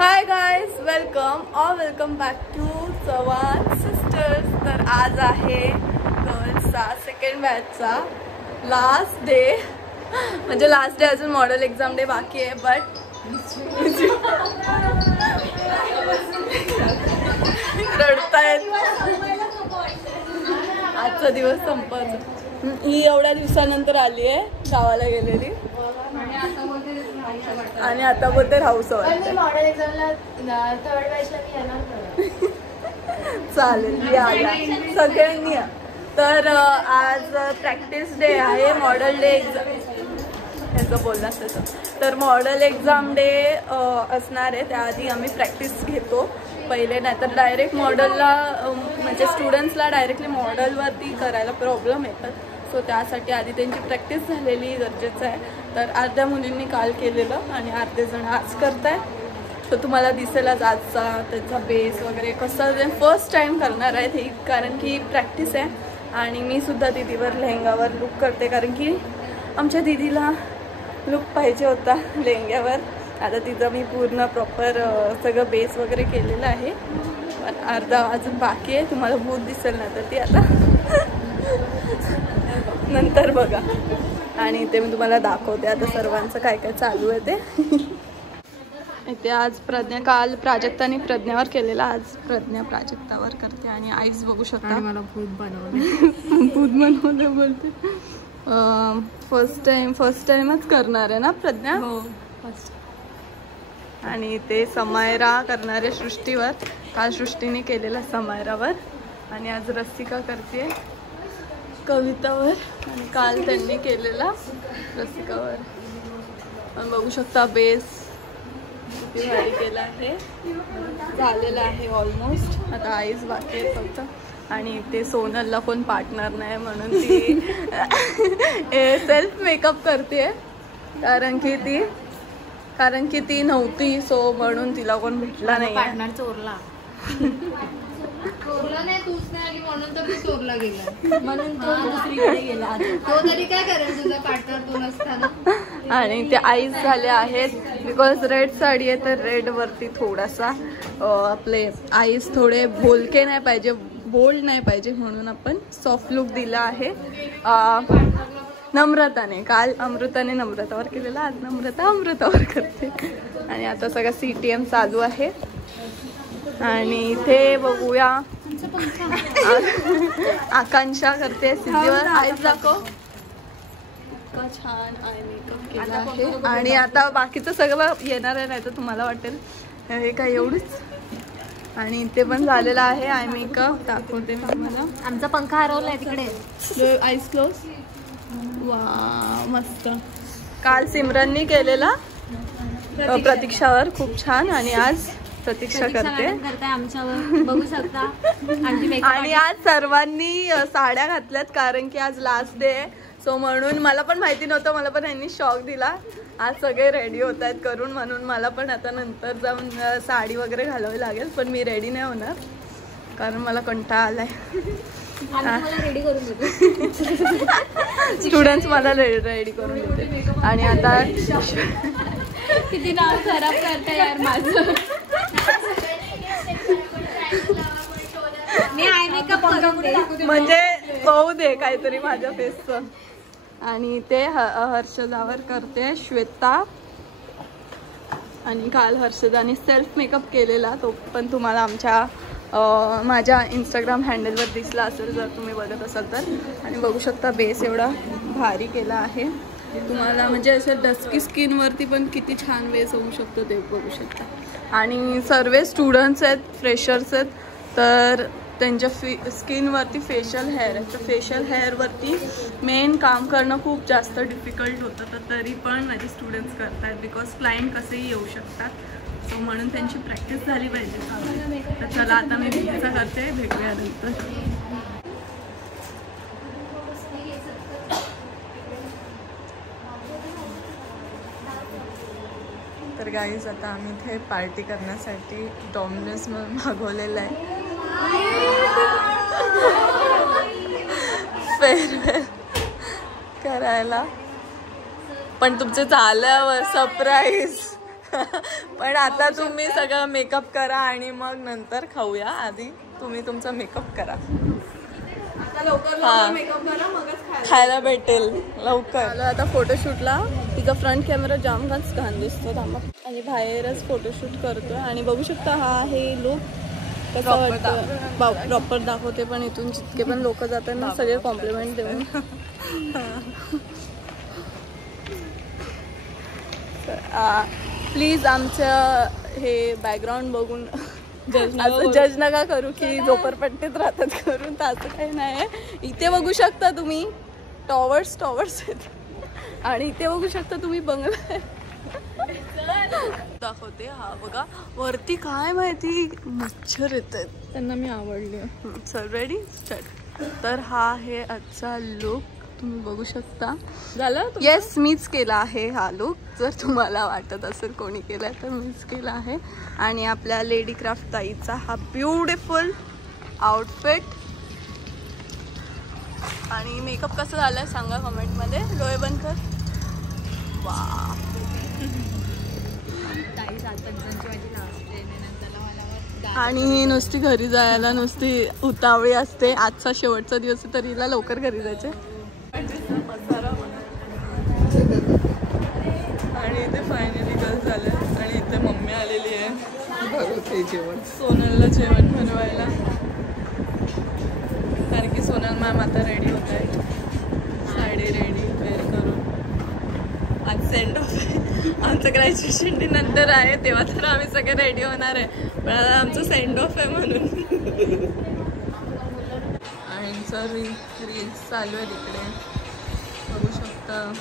High guys, welcome back to Chavan sisters. तर आज आहे गर्ल्सचा सेकंड बॅचचा लास्ट डे. म्हणजे लास्ट डे अजून मॉडेल एक्झाम डे बाकी आहे. बट रडतायत. आजचा दिवस संपायचा. ही एवढ्या दिवसानंतर आली आहे, गावाला गेलेली आणि आता बोलते राहूस मॉडेल एक्झामला थर्ड बॅचला मी येणार. चालेल, या सगळ्यांनी या. तर आज प्रॅक्टिस डे आहे. मॉडेल डे एक्झाम ह्याचं बोललास त्याचं. तर मॉडेल एक्झाम डे असणार आहे. त्याआधी आम्ही प्रॅक्टिस घेतो पहिले, नाही तर डायरेक्ट मॉडेलला म्हणजे स्टुडंट्सला डायरेक्टली मॉडेलवरती करायला प्रॉब्लेम येतात. सो त्यासाठी आधी त्यांची प्रॅक्टिस झालेली गरजेचं आहे. तर अर्ध्या मुलींनी काल केलेलं आणि अर्धे जण आज करताय. तर तुम्हाला दिसेलच आजचा त्याचा बेस वगैरे कसं ते फर्स्ट टाईम करणार आहेत हे, कारण की प्रॅक्टिस आहे. आणि मी सुद्धा दीदीवर लेहंगावर लुक करते, कारण की आमच्या दीदीला लुक पाहिजे होता लेहंग्यावर. आता तिचं मी पूर्ण प्रॉपर सगळं बेस वगैरे केलेलं आहे. पण अर्धा अजून बाकी आहे. तुम्हाला भूत दिसेल ना, तर ती आता नंतर बघा. आणि इथे मी तुम्हाला दाखवते आता सर्वांचं काय काय चालू आहे ते. इथे आज प्रज्ञा, काल प्राजक्ताने प्रज्ञावर केलेला, आज प्रज्ञा प्राजक्तावर करते. आणि आईस बघू शकता. मला भूत बनवलं. भूत बनवलं बोलते. फर्स्ट टाइमच करणार आहे ना प्रज्ञा? हो, फर्स्ट. आणि ते समायरा करणार आहे सृष्टीवर. काल सृष्टीने केलेला समायरावर आणि आज रसिका करते कवितावर. आणि काल त्यांनी केलेला रसिकावर. पण बघू शकता बेस किती भारी केला आहे. झालेला आहे ऑलमोस्ट. आता आईच बाकी आहे फक्त. आणि ते सोनलला कोण पार्टनर नाही म्हणून ती सेल्फ मेकअप करते, कारण की ती नव्हती. सो म्हणून तिला कोण भेटला नाही. पार्टनर चोरला नाही, तूच नाही आली म्हणून तर तू चोरला गेला. म्हणून तो दुसरीकडे गेला. तो तरी काय करेल तुझा पार्टनर तू नसताना. आणि ते आईस झाले आहेत बिकॉज रेड साडी आहे. तर रेड वरती थोडासा आपले आईस थोडे बोलके नाही पाहिजे, बोल्ड नाही पाहिजे, म्हणून आपण सॉफ्ट लुक दिला आहे नम्रताने. काल अमृताने नम्रतावर केलेला, आज नम्रता अमृतावर करते. आणि आता सगळं CTM चालू आहे. आणि इथे बघूया आकांक्षा करते सिद्धीवर. आईस दाखव. इतका छान आय मेकअप केला आहे. आणि आता बाकीचं सगळं येणार आहे, नाही तर तुम्हाला वाटेल हे काय एवढंच. आणि इथे पण झालेला आहे आय मेकअप. दाखवते मी तुम्हाला. आमचा पंखा हरवलाय तिकडे. Ice close. वा, मस्त. काल सिमरननी केलेला प्रतीक्षावर खूप छान. आणि आज प्रतीक्षा करते आमच्यावर, बघू शकता. आणि आज सर्वांनी साड्या घातल्यात, कारण की आज लास्ट डे आहे. सो म्हणून मला पण माहिती नव्हतं, मला पण यांनी शॉक दिला. आज सगळे रेडी होत आहेत करून, म्हणून मला पण आता नंतर जाऊन साडी वगैरे घालावी लागेल. पण मी रेडी नाही होणार, कारण मला कंटाळा आलाय. रेडी करून देते स्टुडंट्स मला रेडी करून देते. आणि आता किती नाव खराब करते यार माझं. मी आय मेकअप म्हणजे होऊ दे काहीतरी माझ्या फेसचं. आणि ते हर्षदावर करते श्वेता. आणि काल हर्षदाने सेल्फ मेकअप केलेला, तो पण तुम्हाला माझ्या इंस्टाग्राम हँडलवर दिसला असेल जर तुम्ही बघत असाल तर. आणि बघू शकता बेस एवढा भारी केला आहे. तुम्हाला म्हणजे असं डस्की स्किनवरती पण किती छान बेस होऊ शकतो ते बघू शकता. आणि सर्व स्टुडंट्स आहेत, फ्रेशर्स आहेत, तर त्यांच्या स्किनवरती फेशियल हेअर आहे. तर फेशियल हेअरवरती मेन काम करणं खूप जास्त डिफिकल्ट होतं. तर तरी पण माझे स्टुडंट्स करतात, बिकॉज क्लायंट कसेही येऊ शकतात. सो म्हणून त्यांची प्रॅक्टिस झाली पाहिजे. तर चला आता मी विचार करते, भेटूया नंतर. तर गाईज आता आम्ही इथे पार्टी करण्यासाठी डॉमिनोज मागवलेलं आहे. फेअरवेल करायला. पण तुमचं झाल्यावर सरप्राईज पण आता तुम्ही सगळं मेकअप करा आणि मग नंतर खाऊया. आधी तुम्ही तुमचा मेकअप करा. आता लवकर मेकअप करा मगच खायला भेटेल लवकर. आता फोटोशूटला तिचा फ्रंट कॅमेरा जाम घाण दिसतो थांबा. आणि बाहेरच फोटोशूट करतोय आणि बघू शकता हा आहे लुक कसा वाटतं. प्रॉपर दाखवते पण इथून जितके पण लोक जातात ना सगळे कॉम्प्लिमेंट देऊन. प्लीज आमच्या हे बॅकग्राऊंड बघून जज नका करू की झोपडपट्टीत राहतात करून. तर असं काही नाही. इथे बघू शकता तुम्ही टॉवर्स आहेत आणि इथे बघू शकता तुम्ही बंगला दाखवते. हा बघा वरती काय माहिती मच्छर येत आहेत. त्यांना मी आवडले. चल रेडी स्टार्ट. तर हा आहे आजचा लुक तुम्ही बघू शकता. झालं? येस मीच केला आहे हा लुक. जर तुम्हाला वाटत असेल कोणी केलाय तर मीच केला आहे. आणि आपल्या लेडी क्राफ्ट ताईचा हा ब्युटिफुल आउटफिट. आणि मेकअप कसं झालाय सांगा कमेंटमध्ये. डोळे बंद कर. वा आणि नुसती घरी जायला नुसती उतावळी असते. आजचा शेवटचा दिवस तर हिला लवकर घरी जायचे. आणि इथे फायनली गर्ल झालं आणि इथे मम्मी आलेली आहे जेवण सोनलला जेवण बनवायला. कारण की सोनल मॅम आता रेडी होत आहे. साडी रेडी वेअर करून. आज सेंड ऑफ आहे. आमचं ग्रॅज्युएशन डे नंतर आहे तेव्हा तर आम्ही सगळे रेडी होणार आहे. पण आता आमचं सेंड ऑफ आहे म्हणून. आणि सर रील्स चालू आहे तिकडे बघू शकता.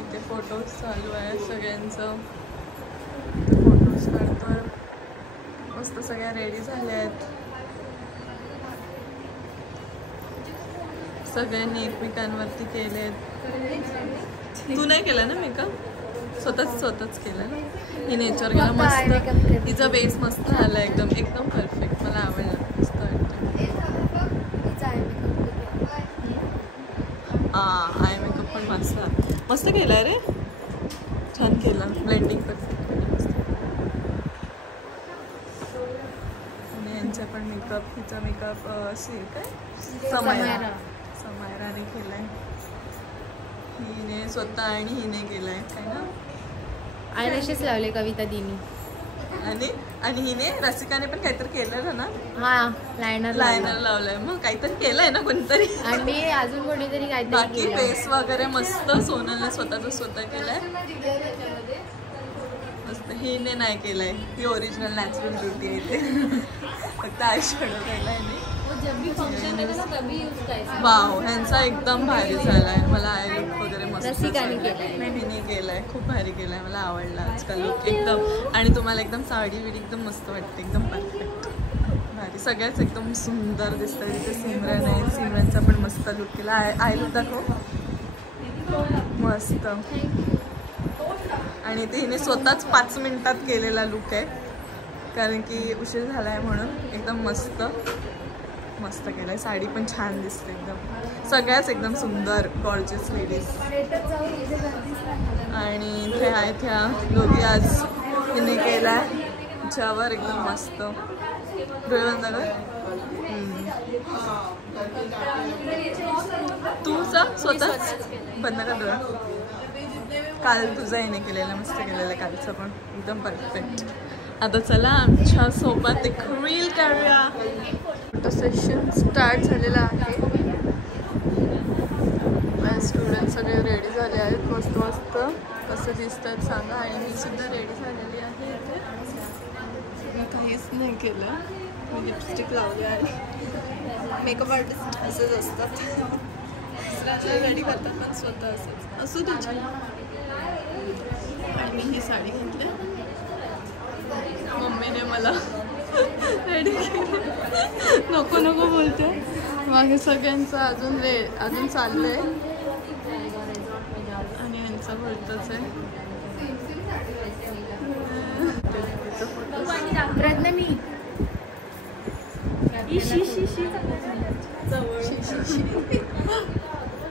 इथे फोटोज चालू आहे सगळ्यांचं. फोटोज काढतोय. मस्त सगळ्या रेडी झाल्या आहेत. सगळ्यांनी एकमेकांवरती केलेत. तू नाही केला ना मेकअप? स्वतःच केलं ना. ही नेचर गेला मस्त. तिचा बेस मस्त झाला एकदम परफेक्ट. मला आवडला. मस्त वाटतं. आय मेकअप पण मस्त केला रे. छान केला. ब्लेंडिंग परफेक्ट केलं. आणि यांचा पण मेकअप हिचा मेकअप अशी काय समायराने केलाय. हिने स्वतः आणि हिने केलाय काय ना. आयलॅशेस लावले कविता दिनी. आणि हिने रसिकाने पण काहीतरी केलं ना. हा लायनर लावलंय. मग काहीतरी केलंय ना कोणतरी. आणि अजून कोणीतरी काहीतरी. बाकी फेस वगैरे मस्त सोनलने स्वतः केलाय. मस्त. हिने नाही केलाय. ही ओरिजिनल नॅचरल ब्युटी आहे इथे. फक्त आय शॅडो केलाय नाही. वाव ह्यांचा एकदम भारी झालाय. मला आय लुक वगैरे मस्त हिने केलाय. खूप भारी केलाय. मला आवडला आजकाल लुक एकदम. आणि तुम्हाला एकदम साडी बिडी एकदम मस्त वाटते. एकदम परफेक्ट भारी. सगळ्याच एकदम सुंदर दिसत आहे. तिथे सिमरन आहे. सिमरनचा पण मस्त लुक केला. आय लुक दाखव. मस्त. आणि ते हिने स्वतःच 5 मिनिटात केलेला लुक आहे. कारण की उशीर झालाय म्हणून. एकदम मस्त केलंय. साडी पण छान दिसते एकदम. सगळ्याच एकदम सुंदर गॉर्जियस लेडीज. आणि इथे आहेत ह्या दोघी. आज तिने केलाय ज्यावर एकदम मस्त. डोळे बंद कर. तुझा स्वतःच बंद कर डोळे. काल तुझा हिने केलेला मस्त केलेलं. कालचं पण एकदम परफेक्ट. आता चला आमच्या सोबत एक रील काढूया. फोटो सेशन स्टार्ट झालेला आहे. स्टुडंट सगळे रेडी झाले आहेत. मस्त कसं दिसतात सांगा. आणि मी सुद्धा रेडी झालेली आहे. इथे काहीच नाही केलं. मी लिपस्टिक लावली आहे. मेकअप आर्टिस्ट असेच असतात. दुसऱ्याला रेडी करतात पण स्वतः असंच असू तुझी. आणि मी ही साडी घेतली. मम्मीने मला रेडी केली. नको बोलते. मागे सगळ्यांचं अजून चाललंय. आणि यांचं बोलतच आहे.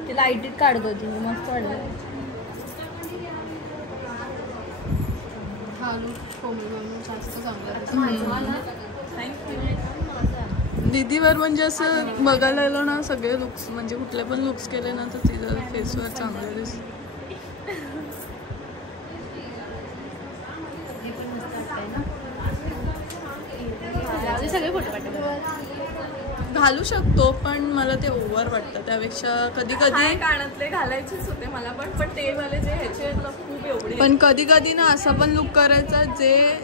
तिला आयटीत काढत होती. मस्त वाटलं. घालून कोंबडी घालून जास्त चांगलं. दीदीवर म्हणजे असं बघायला गेलो ना सगळे लुक्स म्हणजे कुठले पण लुक्स केले ना तर तिला फेसवर चांगले दिसत. सगळे फोटो घालू शकतो पण मला ते ओव्हर वाटतं. त्यापेक्षा कधी कधी कानातले घालायचेच होते मला पण ते वाले जे ह्याचे खूप एवढे. पण कधी कधी ना असं पण लुक करायचा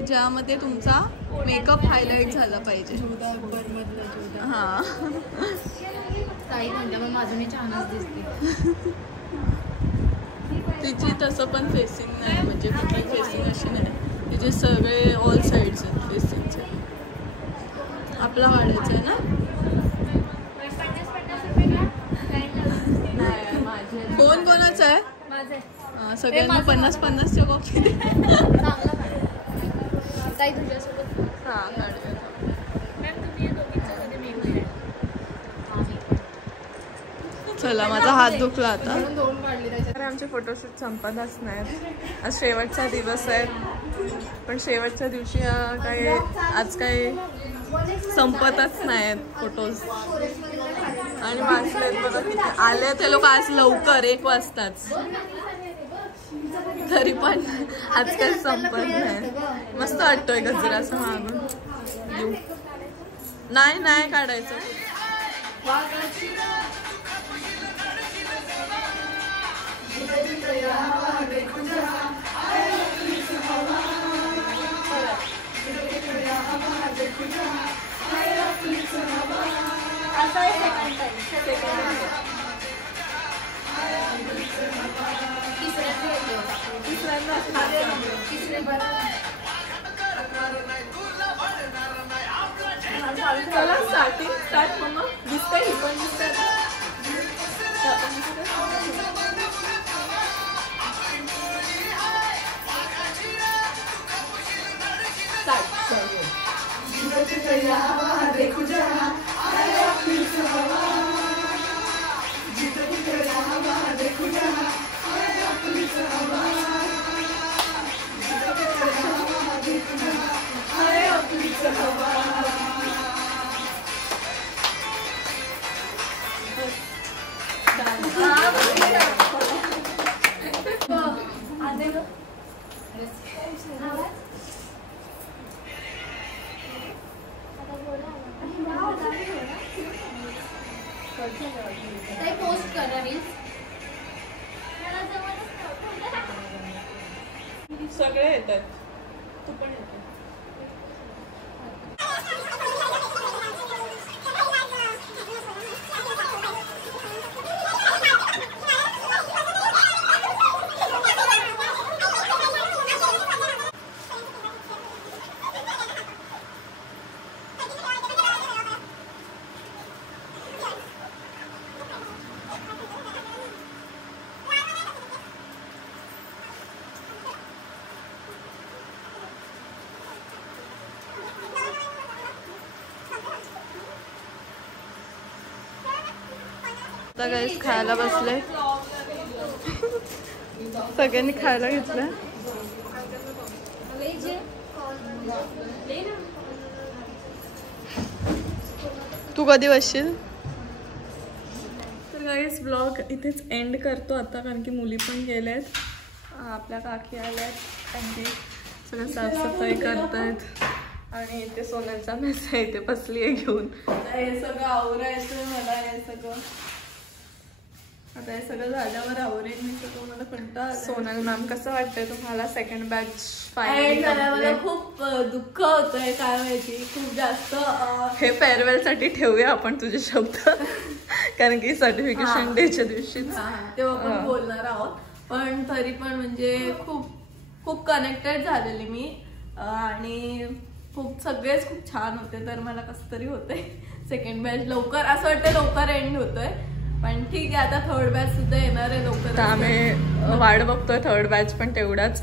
ज्यामध्ये तुमचा मेकअप हायलाइट झाला पाहिजे. हा काही म्हणते पण माझं मी छानच दिसते. तिची तसं पण फेसिंग नाही म्हणजे कुठली फेसिंग अशी नाही. तिचे सगळे ऑल साइड्स आहेत फेसिंगचे. आपला वाढायचा आहे ना. फोन कोणाचा आहे. सगळ्यांना 50-50च्या कॉपी. चला माझा हात दुखला आता. आमचे फोटोशूट संपतच नाहीत. आज शेवटचा दिवस आहे पण शेवटच्या दिवशी आज काही संपतच नाहीत फोटोज. आणि वाचले बघा किती आले ते लोक आज लवकर 1 वाजताच. तरी पण आज काही संपत नाही. मस्त वाटतोय गजरा असं मागून. नाही काढायचं. चला स्टार्ट मम्मा. दिसतंय ही पण दिसतंय. पोस्ट करा सगळे येतात. तू पण येते. आता गाईस खायला बसले. सगळ्यांनी खायला घेतलं. तू कधी बसशील. तर गाईस ब्लॉग इथेच एंड करतो आता कारण की मुली पण गेल्यात. आपल्या काकी आल्यात आणि सगळं साफसफाई करतायत. आणि इथे सोनलचा मेस आहे इथे बसली आहे घेऊन. हे सगळं आवरायचं मला. हे सगळं आता हे सगळं झाल्यावर आवरेन मी सगळं. मला कंटाळा. सोनल मॅम कसं वाटतंय तुम्हाला. सेकंड बॅच फायनल मला खूप दुःख होतंय काय माहिती खूप जास्त. हे फेअरवेल साठी ठेवूया आपण तुझे शब्द कारण की सर्टिफिकेशन डेच्या दिवशी तेव्हा पण बोलणार आहोत. पण तरी पण म्हणजे खूप कनेक्टेड झालेली मी. आणि सगळेच खूप छान होते. तर मला कसं तरी होतंय सेकंड बॅच लवकर असं वाटतं लवकर एंड होतोय. पण ठीक आहे आता थर्ड बॅच सुद्धा येणार आहे लवकर. आम्ही वाट बघतोय थर्ड बॅच पण तेवढाच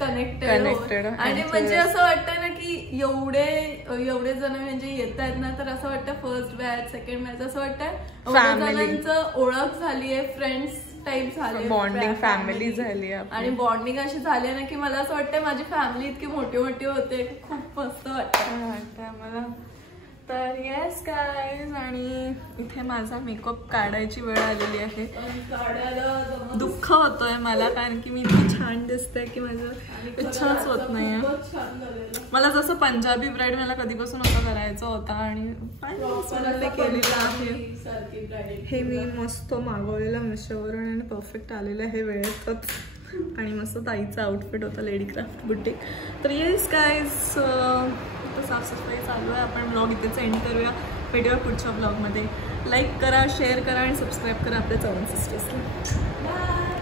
कनेक्टेड. आणि म्हणजे असं वाटतं ना की एवढे जण म्हणजे येत आहेत ना तर असं वाटतं फर्स्ट बॅच सेकंड बॅच असं वाटतं जणांचं ओळख झालीये. टाईप झाले, बॉन्डिंग फॅमिली झाली आणि बॉन्डिंग अशी झाली ना की मला असं वाटतं माझी फॅमिली इतकी मोठी मोठी होते, खूप मस्त वाटतं मला. तर येस गाईज, आणि इथे माझा मेकअप काढायची वेळ आलेली आहे. दुःख होतोय मला कारण की मी इतकी छान दिसते की माझं इच्छाच होत नाहीये. मला जसं पंजाबी ब्राईड मला कधीपासून होता करायचा होता आणि केलेलं आहे. हे मी मस्त मागवलेलं मिशोवरून आणि परफेक्ट आलेलं आहे वेळेतच, आणि मस्त ताईचा आउटफिट होता लेडी क्राफ्ट बुटीक. तर येस गाईज, साफसफाई चालू आहे. आपण ब्लॉग इथेच एंड करूया. भेटूया पुढच्या ब्लॉगमध्ये. लाईक करा, शेअर करा आणि सबस्क्राईब करा आपल्या चव्हाण सिस्टर्सला. बाय.